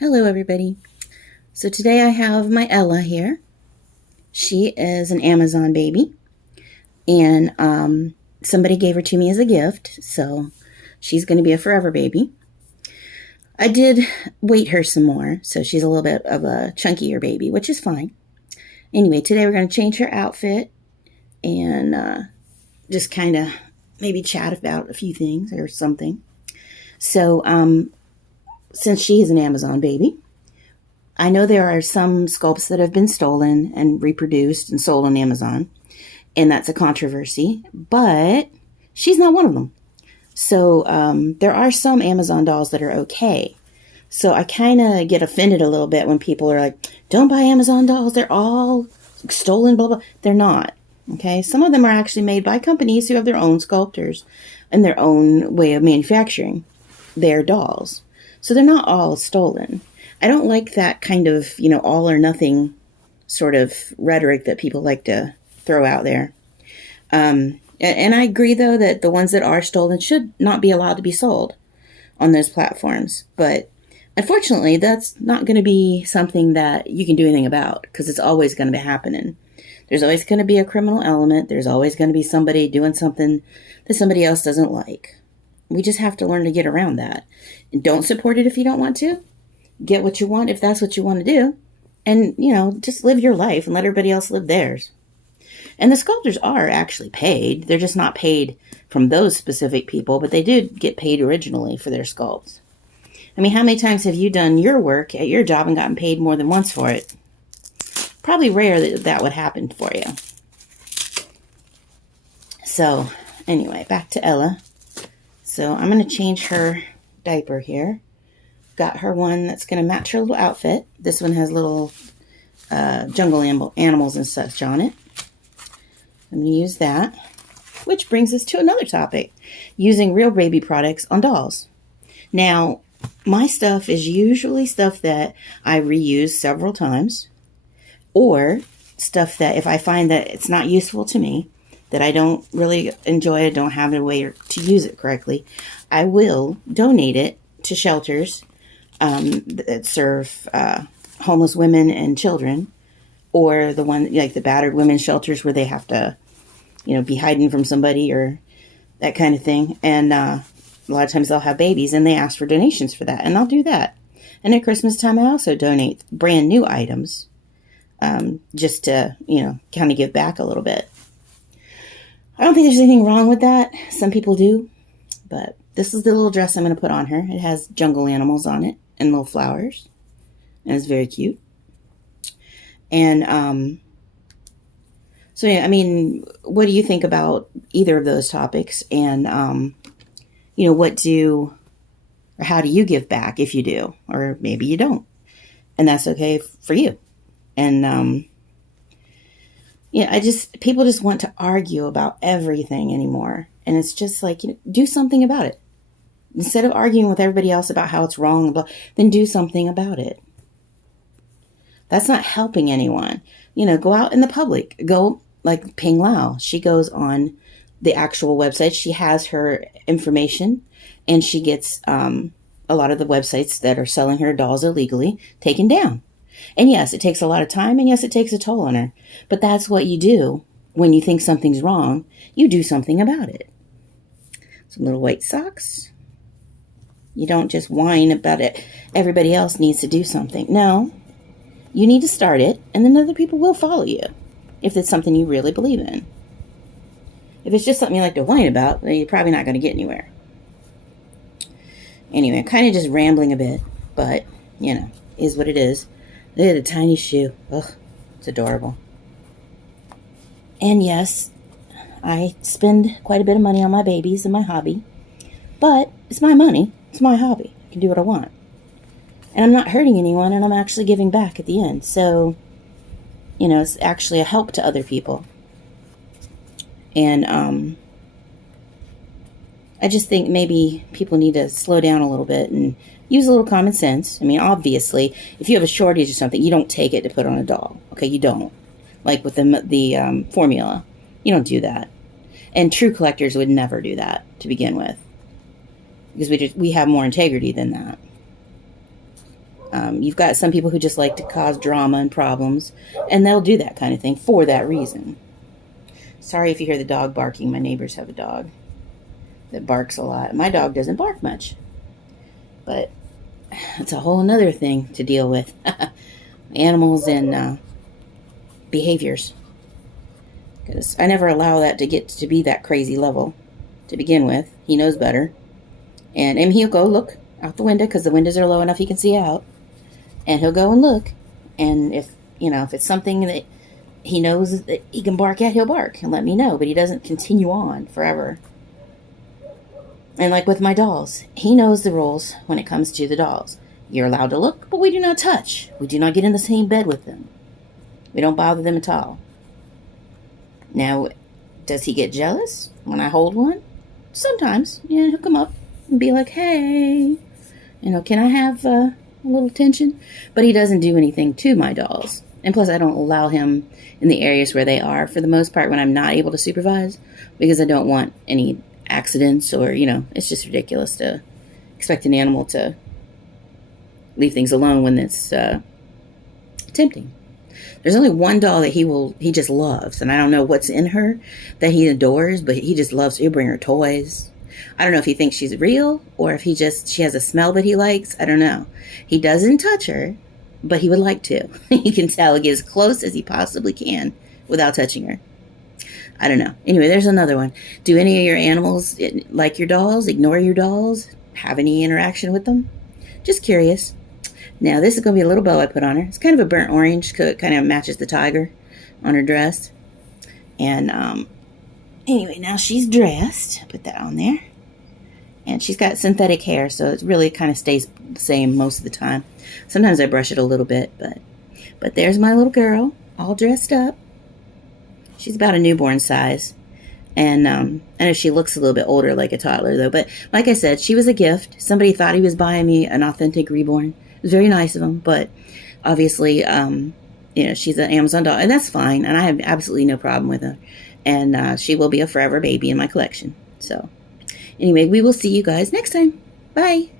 Hello, everybody. So today I have my Ella here. She is an Amazon baby, and somebody gave her to me as a gift, so she's going to be a forever baby. I did weight her some more, so she's a little bit of a chunkier baby, which is fine. Anyway, today we're going to change her outfit and just kind of maybe chat about a few things or something. So, since she is an Amazon baby, I know there are some sculpts that have been stolen and reproduced and sold on Amazon, and that's a controversy, but she's not one of them. So there are some Amazon dolls that are okay. So I kind of get offended a little bit when people are like, don't buy Amazon dolls, they're all stolen, blah, blah. They're not, okay? Some of them are actually made by companies who have their own sculptors and their own way of manufacturing their dolls. So they're not all stolen. I don't like that kind of, all or nothing sort of rhetoric that people like to throw out there. And I agree, though, that the ones that are stolen should not be allowed to be sold on those platforms. But unfortunately, that's not going to be something that you can do anything about because it's always going to be happening. There's always going to be a criminal element. There's always going to be somebody doing something that somebody else doesn't like. We just have to learn to get around that. And don't support it if you don't want to. Get what you want if that's what you want to do. And, just live your life and let everybody else live theirs. And the sculptors are actually paid. They're just not paid from those specific people, but they did get paid originally for their sculpts. I mean, how many times have you done your work at your job and gotten paid more than once for it? Probably rare that that would happen for you. So, anyway, back to Ella. So, I'm going to change her diaper here. Got her one that's going to match her little outfit. This one has little jungle animals and such on it. I'm going to use that. Which brings us to another topic. Using real baby products on dolls. Now, my stuff is usually stuff that I reuse several times. Or stuff that if I find that it's not useful to me, that I don't really enjoy it, don't have a way to use it correctly, I will donate it to shelters that serve homeless women and children, or the one like the battered women's shelters where they have to, be hiding from somebody or that kind of thing. And a lot of times they'll have babies and they ask for donations for that, and I'll do that. And at Christmas time, I also donate brand new items, just to kind of give back a little bit. I don't think there's anything wrong with that. Some people do, but this is the little dress I'm going to put on her. It has jungle animals on it and little flowers, and it's very cute. And so yeah, I mean, what do you think about either of those topics? And or how do you give back if you do, or maybe you don't, and that's okay for you. And people just want to argue about everything anymore, and it's just like, do something about it. Instead of arguing with everybody else about how it's wrong, then do something about it. That's not helping anyone. Go out in the public. Go like Ping Lao. She goes on the actual website. She has her information, and she gets a lot of the websites that are selling her dolls illegally taken down. And yes, it takes a lot of time, and yes, it takes a toll on her. But that's what you do when you think something's wrong. You do something about it. Some little white socks. You don't just whine about it. Everybody else needs to do something. No, you need to start it, and then other people will follow you if it's something you really believe in. If it's just something you like to whine about, then you're probably not going to get anywhere. Anyway, I'm kind of just rambling a bit, but, is what it is. Look at a tiny shoe. Ugh, it's adorable. And yes, I spend quite a bit of money on my babies and my hobby, but it's my money. It's my hobby. I can do what I want. And I'm not hurting anyone, and I'm actually giving back at the end. So, it's actually a help to other people. And I just think maybe people need to slow down a little bit and use a little common sense. I mean, obviously, if you have a shortage of something, you don't take it to put on a doll. Okay, you don't. Like with the formula. You don't do that. And true collectors would never do that to begin with. Because we have more integrity than that. You've got some people who just like to cause drama and problems, and they'll do that kind of thing for that reason. Sorry if you hear the dog barking. My neighbors have a dog that barks a lot. My dog doesn't bark much, but it's a whole nother thing to deal with. Animals and behaviors. Because I never allow that to get to be that crazy level to begin with. He knows better. And he'll go look out the window because the windows are low enough he can see out. And he'll go and look. And if it's something that he knows that he can bark at, he'll bark and let me know. But he doesn't continue on forever. And like with my dolls, he knows the rules when it comes to the dolls. You're allowed to look, but we do not touch. We do not get in the same bed with them. We don't bother them at all. Now, does he get jealous when I hold one? Sometimes. Yeah, he'll come up and be like, hey, can I have a little attention? But he doesn't do anything to my dolls. And plus, I don't allow him in the areas where they are for the most part when I'm not able to supervise because I don't want any accidents or, it's just ridiculous to expect an animal to leave things alone when it's tempting. There's only one doll that he just loves, and I don't know what's in her that he adores, but he just loves. He'll bring her toys. I don't know if he thinks she's real or if she has a smell that he likes. I don't know. He doesn't touch her, but he would like to. You can tell he gets as close as he possibly can without touching her. I don't know. Anyway, there's another one. Do any of your animals like your dolls? Ignore your dolls? Have any interaction with them? Just curious. Now, this is going to be a little bow I put on her. It's kind of a burnt orange. It kind of matches the tiger on her dress. And anyway, now she's dressed. Put that on there. And she's got synthetic hair, so it really kind of stays the same most of the time. Sometimes I brush it a little bit, but there's my little girl, all dressed up. She's about a newborn size. And I know she looks a little bit older, like a toddler, though. But like I said, she was a gift. Somebody thought he was buying me an authentic reborn. It was very nice of him, but obviously, she's an Amazon doll, and that's fine, and I have absolutely no problem with her. And she will be a forever baby in my collection. So, anyway, we will see you guys next time. Bye.